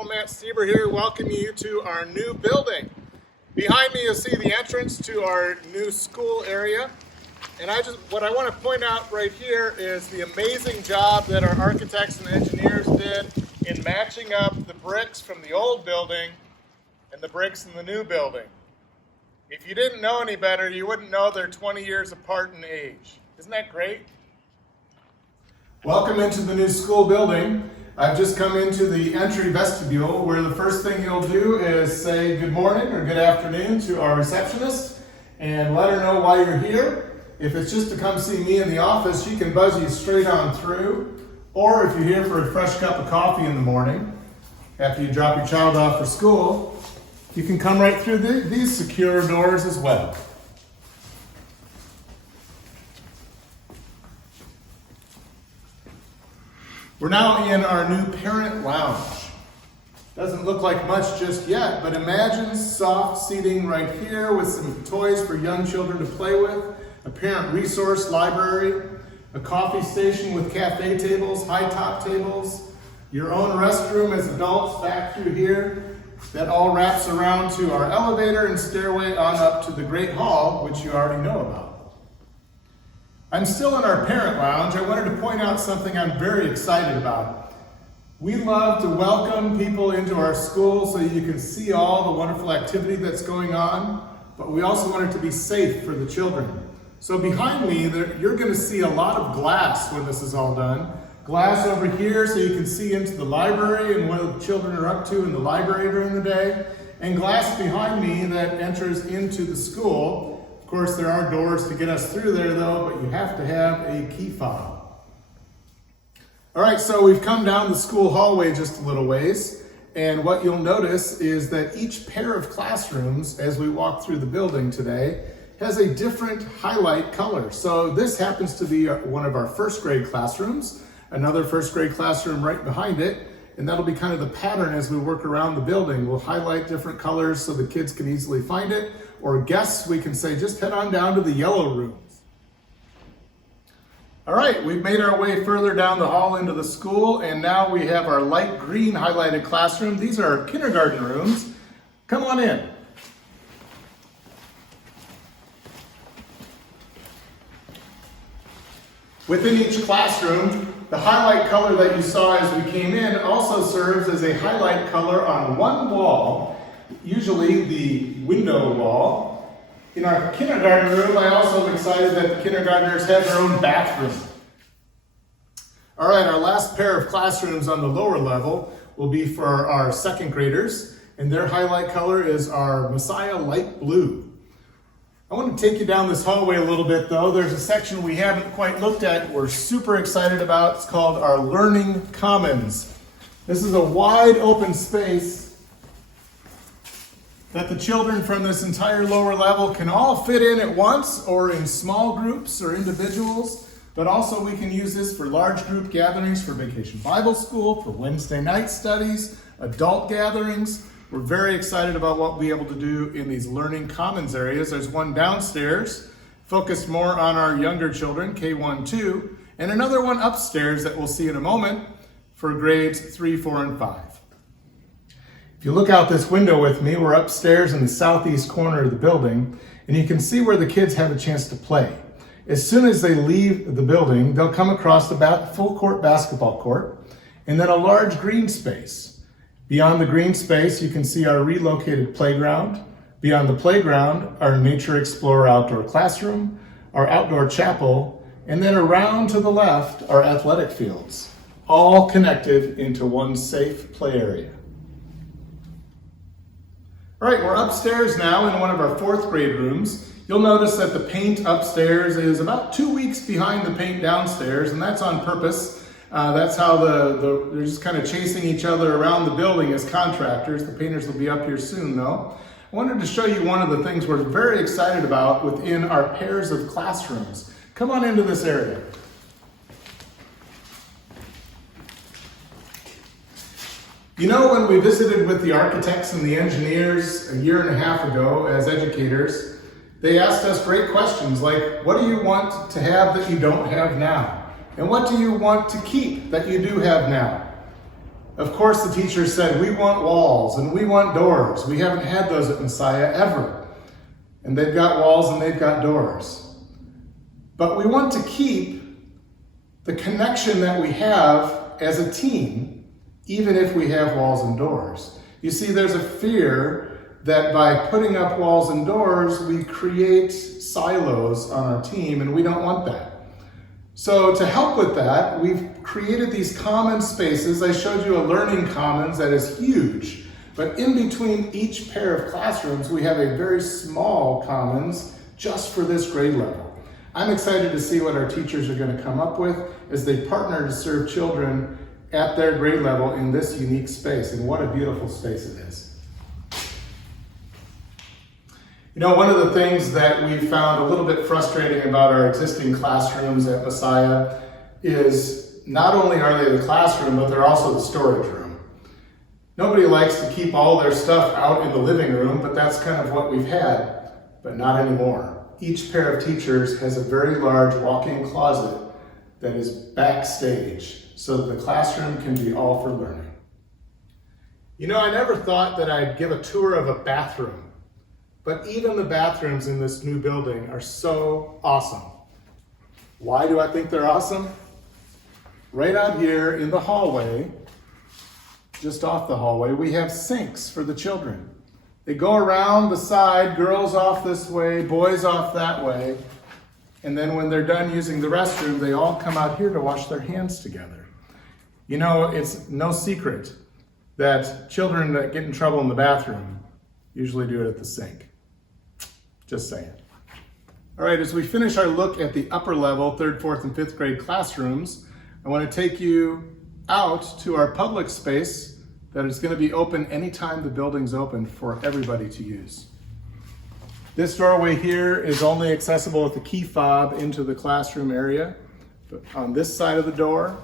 Principal Matt Stieber here, welcoming you to our new building. Behind me you'll see the entrance to our new school area. And what I want to point out right here is the amazing job that our architects and engineers did in matching up the bricks from the old building and the bricks in the new building. If you didn't know any better, you wouldn't know they're 20 years apart in age. Isn't that great? Welcome into the new school building. I've just come into the entry vestibule where the first thing you'll do is say good morning or good afternoon to our receptionist and let her know why you're here. If it's just to come see me in the office, she can buzz you straight on through. Or if you're here for a fresh cup of coffee in the morning, after you drop your child off for school, you can come right through these secure doors as well. We're now in our new parent lounge. Doesn't look like much just yet, but imagine soft seating right here with some toys for young children to play with, a parent resource library, a coffee station with cafe tables, high top tables, your own restroom as adults back through here. That all wraps around to our elevator and stairway on up to the Great Hall, which you already know about. I'm still in our parent lounge. I wanted to point out something I'm very excited about. We love to welcome people into our school so you can see all the wonderful activity that's going on, but we also want it to be safe for the children. So behind me, you're going to see a lot of glass when this is all done. Glass over here so you can see into the library and what the children are up to in the library during the day. And glass behind me that enters into the school. Of course, there are doors to get us through there though, but you have to have a key fob. All right, so we've come down the school hallway just a little ways. And what you'll notice is that each pair of classrooms, as we walk through the building today, has a different highlight color. So this happens to be one of our first grade classrooms, another first grade classroom right behind it, and that'll be kind of the pattern as we work around the building. We'll highlight different colors so the kids can easily find it, or guests, we can say, just head on down to the yellow rooms. All right, we've made our way further down the hall into the school, and now we have our light green highlighted classroom. These are our kindergarten rooms. Come on in. Within each classroom, the highlight color that you saw as we came in also serves as a highlight color on one wall, usually the window wall. In our kindergarten room, I also am excited that the kindergartners have their own bathroom. All right, our last pair of classrooms on the lower level will be for our second graders, and their highlight color is our Messiah Light Blue. I want to take you down this hallway a little bit though. There's a section we haven't quite looked at we're super excited about. It's called our Learning Commons. This is a wide open space that the children from this entire lower level can all fit in at once or in small groups or individuals, but also we can use this for large group gatherings, for Vacation Bible School, for Wednesday night studies, adult gatherings. We're very excited about what we'll be able to do in these Learning Commons areas. There's one downstairs, focused more on our younger children, K1-2, and another one upstairs that we'll see in a moment for grades 3, 4, and 5. If you look out this window with me, we're upstairs in the southeast corner of the building, and you can see where the kids have a chance to play. As soon as they leave the building, they'll come across the full court basketball court, and then a large green space. Beyond the green space, you can see our relocated playground. Beyond the playground, our Nature Explorer outdoor classroom, our outdoor chapel, and then around to the left, our athletic fields, all connected into one safe play area. All right, we're upstairs now in one of our fourth grade rooms. You'll notice that the paint upstairs is about 2 weeks behind the paint downstairs, and that's on purpose. That's how they're just kind of chasing each other around the building as contractors. The painters will be up here soon though. I wanted to show you one of the things we're very excited about within our pairs of classrooms. Come on into this area. You know, when we visited with the architects and the engineers a year and a half ago as educators, they asked us great questions like, what do you want to have that you don't have now? And what do you want to keep that you do have now? Of course, the teachers said, we want walls and we want doors. We haven't had those at Messiah ever. And they've got walls and they've got doors. But we want to keep the connection that we have as a team, even if we have walls and doors. You see, there's a fear that by putting up walls and doors, we create silos on our team, and we don't want that. So to help with that, we've created these common spaces. I showed you a learning commons that is huge, but in between each pair of classrooms, we have a very small commons just for this grade level. I'm excited to see what our teachers are going to come up with as they partner to serve children at their grade level in this unique space, and what a beautiful space it is. You know, one of the things that we found a little bit frustrating about our existing classrooms at Messiah is not only are they the classroom, but they're also the storage room. Nobody likes to keep all their stuff out in the living room, but that's kind of what we've had, but not anymore. Each pair of teachers has a very large walk-in closet that is backstage so that the classroom can be all for learning. You know, I never thought that I'd give a tour of a bathroom, but even the bathrooms in this new building are so awesome. Why do I think they're awesome? Right out here in the hallway, just off the hallway, we have sinks for the children. They go around the side, girls off this way, boys off that way, and then when they're done using the restroom, they all come out here to wash their hands together. You know, it's no secret that children that get in trouble in the bathroom usually do it at the sink. Just saying. All right, as we finish our look at the upper level, 3rd, 4th, and 5th grade classrooms, I want to take you out to our public space that is going to be open anytime the building's open for everybody to use. This doorway here is only accessible with the key fob into the classroom area. But on this side of the door,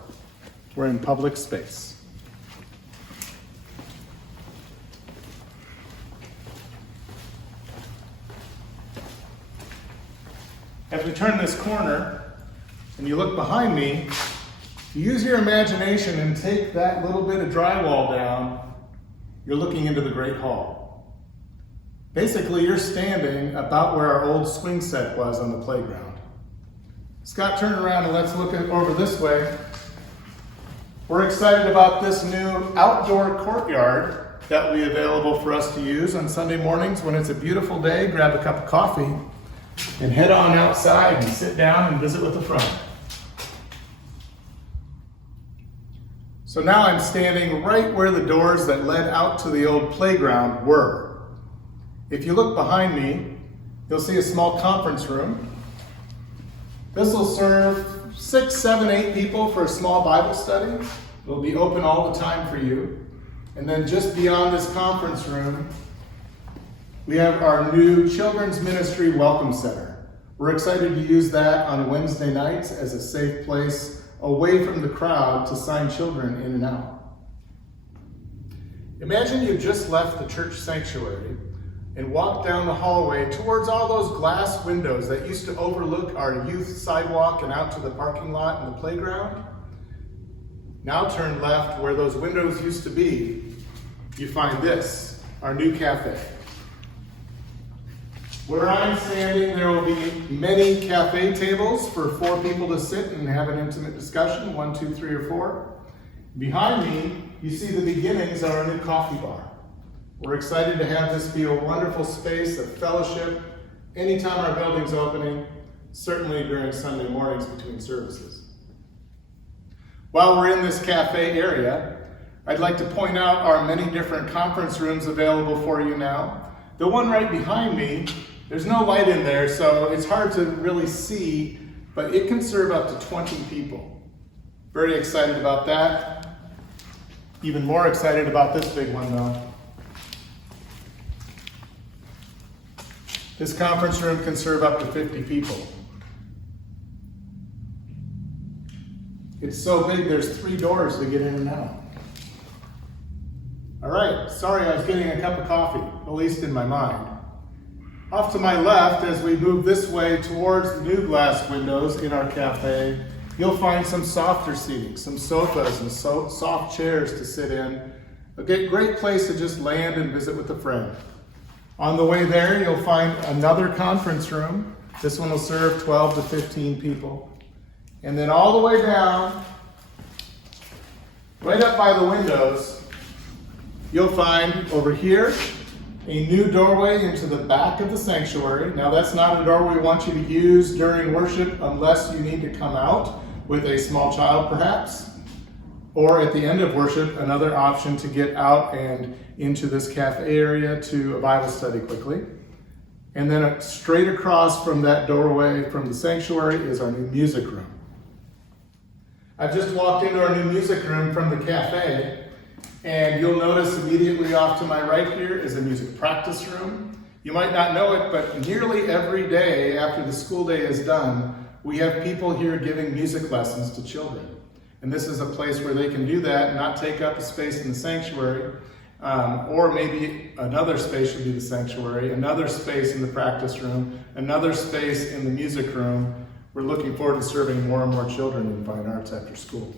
we're in public space. As we turn this corner and you look behind me, use your imagination and take that little bit of drywall down, you're looking into the Great Hall. Basically, you're standing about where our old swing set was on the playground. Scott, turn around and let's look over this way. We're excited about this new outdoor courtyard that will be available for us to use on Sunday mornings when it's a beautiful day. Grab a cup of coffee and head on outside and sit down and visit with a friend. So now I'm standing right where the doors that led out to the old playground were. If you look behind me, you'll see a small conference room. This will serve 6, 7, 8 people for a small Bible study. It'll be open all the time for you. And then just beyond this conference room, we have our new Children's Ministry Welcome Center. We're excited to use that on Wednesday nights as a safe place away from the crowd to sign children in and out. Imagine you just left the church sanctuary and walked down the hallway towards all those glass windows that used to overlook our youth sidewalk and out to the parking lot and the playground. Now turn left where those windows used to be. You find this, our new cafe. Where I'm standing, there will be many cafe tables for 4 people to sit and have an intimate discussion, 1, 2, 3, or 4. Behind me, you see the beginnings of our new coffee bar. We're excited to have this be a wonderful space of fellowship anytime our building's opening, certainly during Sunday mornings between services. While we're in this cafe area, I'd like to point out our many different conference rooms available for you now. The one right behind me, there's no light in there, so it's hard to really see, but it can serve up to 20 people. Very excited about that. Even more excited about this big one, though. This conference room can serve up to 50 people. It's so big, there's 3 doors to get in and out. All right, sorry I was getting a cup of coffee, at least in my mind. Off to my left, as we move this way towards the new glass windows in our cafe, You'll find some softer seating, some sofas and soft chairs to sit in. A great place to just land and visit with a friend. On the way there, you'll find another conference room. This one will serve 12 to 15 people. And then all the way down, right up by the windows, you'll find over here a new doorway into the back of the sanctuary. Now that's not a door we want you to use during worship unless you need to come out with a small child perhaps. Or at the end of worship, another option to get out and into this cafe area to a Bible study quickly. And then straight across from that doorway from the sanctuary is our new music room. I've just walked into our new music room from the cafe, and you'll notice immediately off to my right here is a music practice room. You might not know it, but nearly every day after the school day is done, we have people here giving music lessons to children. And this is a place where they can do that and not take up a space in the sanctuary, or maybe another space should be the sanctuary, another space in the practice room, another space in the music room. We're looking forward to serving more and more children in fine arts after school.